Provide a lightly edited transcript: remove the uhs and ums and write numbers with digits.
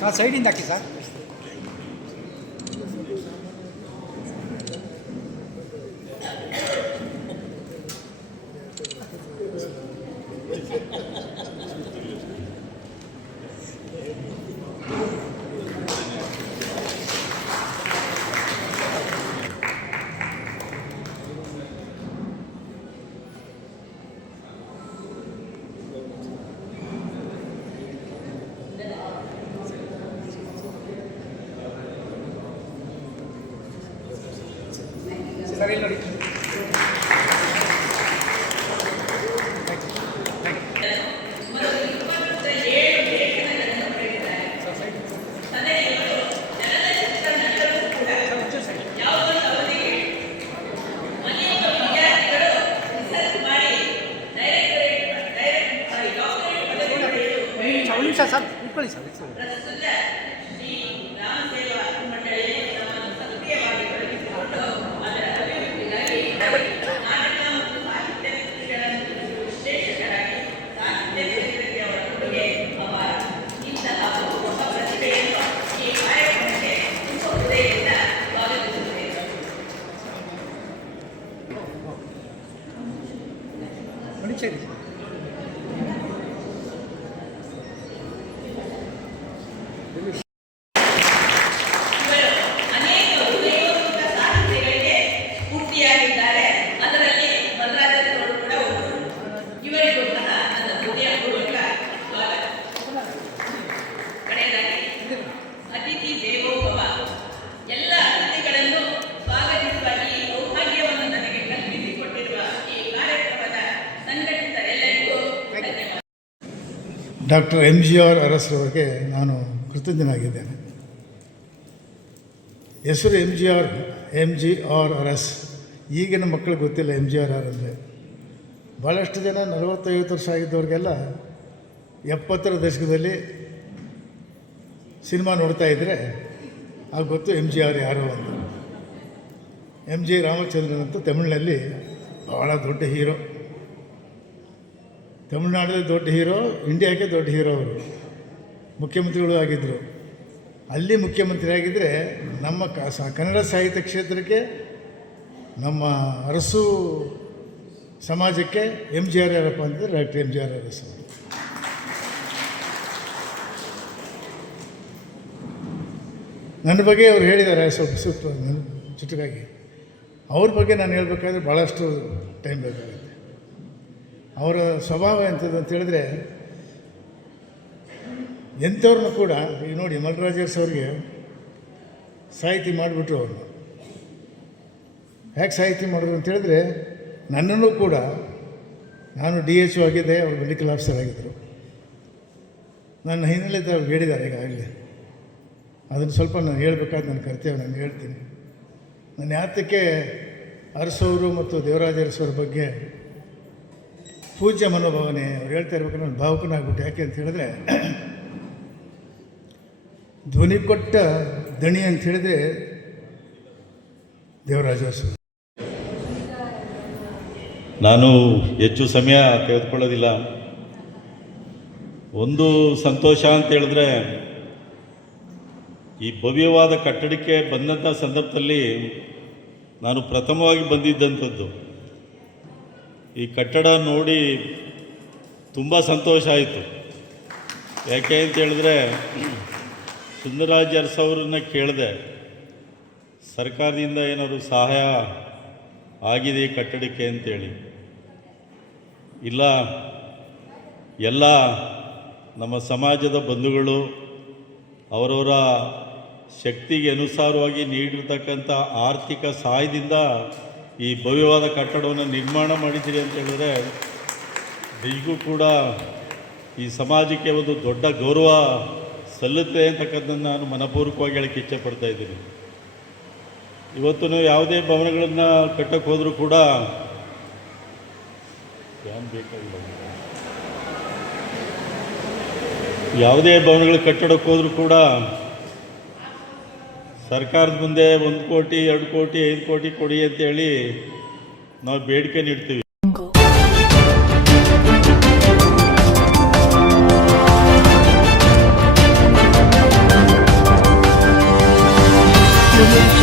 Sir ಸೈಡಿಂದ ಹಾಕಿ sir. ಸರಿ ನೋಡಿ. ಒಂದು ನಿಮಿಷ ಸರ್ ಇಟ್ಕೊಳ್ಳಿ ಸರ್. ಸರಿ ಡಾಕ್ಟರ್ MGR ಅರಸ್ರವರಿಗೆ ನಾನು ಕೃತಜ್ಞನಾಗಿದ್ದೇನೆ. ಹೆಸರು MGR ಅರಸ್. ಈಗಿನ ಮಕ್ಕಳಿಗೆ ಗೊತ್ತಿಲ್ಲ MGR ಅಂದರೆ. ಭಾಳಷ್ಟು ಜನ 40-50 ವರ್ಷ ಆಗಿದ್ದವ್ರಿಗೆಲ್ಲ 70ರ ದಶಕದಲ್ಲಿ ಸಿನಿಮಾ ನೋಡ್ತಾ ಇದ್ದರೆ ಆಗ ಗೊತ್ತು MGR ಯಾರು ಅಂತ. MG ರಾಮಚಂದ್ರನ್ ಅಂತ ತಮಿಳಿನಲ್ಲಿ ಭಾಳ ದೊಡ್ಡ ಹೀರೋ. ತಮಿಳ್ನಾಡಲ್ಲಿ ದೊಡ್ಡ ಹೀರೋ, ಇಂಡಿಯಾಕ್ಕೆ ದೊಡ್ಡ ಹೀರೋ ಅವರು. ಮುಖ್ಯಮಂತ್ರಿಗಳು ಆಗಿದ್ದರು. ಅಲ್ಲಿ ಮುಖ್ಯಮಂತ್ರಿ ಆಗಿದ್ದರೆ ನಮ್ಮ ಕನ್ನಡ ಸಾಹಿತ್ಯ ಕ್ಷೇತ್ರಕ್ಕೆ, ನಮ್ಮ ಅರಸು ಸಮಾಜಕ್ಕೆ MGR ಯಾರಪ್ಪ ಅಂದರೆ ಡಾಕ್ಟರ್ MGR ಅರಸು. ನನ್ನ ಬಗ್ಗೆ ಅವ್ರು ಹೇಳಿದ್ದಾರೆ ಸ್ವಲ್ಪ ಚುಟುಕಾಗಿ. ಅವ್ರ ಬಗ್ಗೆ ನಾನು ಹೇಳಬೇಕಾದ್ರೆ ಭಾಳಷ್ಟು ಟೈಮ್ ಬೇಕಾಗುತ್ತೆ. ಅವರ ಸ್ವಭಾವ ಎಂಥದ್ದು ಅಂತ ಹೇಳಿದ್ರೆ, ಎಂಥವ್ರನ್ನೂ ಕೂಡ ಈಗ ನೋಡಿ ಮಲ್ರಾಜರ್ಸ್ ಅವ್ರಿಗೆ ಸಾಹಿತಿ ಮಾಡಿಬಿಟ್ರು. ಅವ್ರನ್ನ ಹೇಗೆ ಸಾಹಿತಿ ಮಾಡಿದ್ರು ಅಂತ ಹೇಳಿದ್ರೆ, ನನ್ನನ್ನು ಕೂಡ, ನಾನು DHO ಆಗಿದ್ದೆ, ಅವರು ಮೆಡಿಕಲ್ ಆಫೀಸರ್ ಆಗಿದ್ದರು. ನನ್ನ ಹಿನ್ನೆಲೆ ಹೇಳಿದ್ದಾರೆ ಈಗಾಗಲೇ. ಅದನ್ನು ಸ್ವಲ್ಪ ನಾನು ಹೇಳ್ಬೇಕಾದ್ರೆ ನನ್ನ ಕರ್ತವ್ಯ ನಾನು ಹೇಳ್ತೀನಿ. ನಾನು ಯಾತಕ್ಕೆ ಅರಸವರು ಮತ್ತು ದೇವರಾಜ ಅರಸವ್ರ ಬಗ್ಗೆ ಪೂಜ್ಯ ಮನೋಭಾವನೆ ಅವ್ರು ಹೇಳ್ತಾ ಇರ್ಬೇಕಾದ್ರೆ ನಾನು ಭಾವುಕನಾಗ್ಬಿಟ್ಟು. ಯಾಕೆ ಅಂತ ಹೇಳಿದ್ರೆ, ಧ್ವನಿ ಕೊಟ್ಟ ದಣಿ ಅಂತ ಹೇಳಿದ್ರೆ ದೇವರಾಜ ಅರಸರು. ನಾನು ಹೆಚ್ಚು ಸಮಯ ತೆಗೆದುಕೊಳ್ಳೋದಿಲ್ಲ. ಒಂದು ಸಂತೋಷ ಅಂತ ಹೇಳಿದ್ರೆ, ಈ ಭವ್ಯವಾದ ಕಟ್ಟಡಕ್ಕೆ ಬಂದಂಥ ಸಂದರ್ಭದಲ್ಲಿ ನಾನು ಪ್ರಥಮವಾಗಿ ಬಂದಿದ್ದಂಥದ್ದು. ಈ ಕಟ್ಟಡ ನೋಡಿ ತುಂಬ ಸಂತೋಷ ಆಯಿತು. ಯಾಕೆ ಅಂತ ಹೇಳಿದ್ರೆ, ಸುಂದರರಾಜ ಅರಸವ್ರನ್ನ ಕೇಳಿದೆ, ಸರ್ಕಾರದಿಂದ ಏನಾದರೂ ಸಹಾಯ ಆಗಿದೆ ಈ ಕಟ್ಟಡಕ್ಕೆ ಅಂತೇಳಿ. ಇಲ್ಲ, ಎಲ್ಲ ನಮ್ಮ ಸಮಾಜದ ಬಂಧುಗಳು ಅವರವರ ಶಕ್ತಿಗೆ ಅನುಸಾರವಾಗಿ ನೀಡಿರ್ತಕ್ಕಂಥ ಆರ್ಥಿಕ ಸಹಾಯದಿಂದ ಈ ಭವ್ಯವಾದ ಕಟ್ಟಡವನ್ನು ನಿರ್ಮಾಣ ಮಾಡಿದ್ದೀರಿ ಅಂತ ಹೇಳಿದ್ರೆ ನಿಜಕ್ಕೂ ಕೂಡ ಈ ಸಮಾಜಕ್ಕೆ ಒಂದು ದೊಡ್ಡ ಗೌರವ ಸಲ್ಲುತ್ತೆ ಅಂತಕ್ಕಂಥದ್ದು ನಾನು ಮನಪೂರ್ವಕವಾಗಿ ಹೇಳಕ್ಕೆ ಇಚ್ಛೆಪಡ್ತಾ ಇದ್ದೀನಿ. ಇವತ್ತು ಯಾವುದೇ ಭವನಗಳನ್ನು ಕಟ್ಟಕ್ಕೆ ಹೋದರೂ ಕೂಡ ಯಾವುದೇ ಭವನಗಳ ಕಟ್ಟಡಕ್ಕೆ ಹೋದರೂ ಕೂಡ ಸರ್ಕಾರದ ಮುಂದೆ 1 ಕೋಟಿ 2 ಕೋಟಿ 5 ಕೋಟಿ ಕೊಡಿ ಅಂತೇಳಿ ನಾವು ಬೇಡಿಕೆ ನೀಡ್ತೀವಿ. Thank you.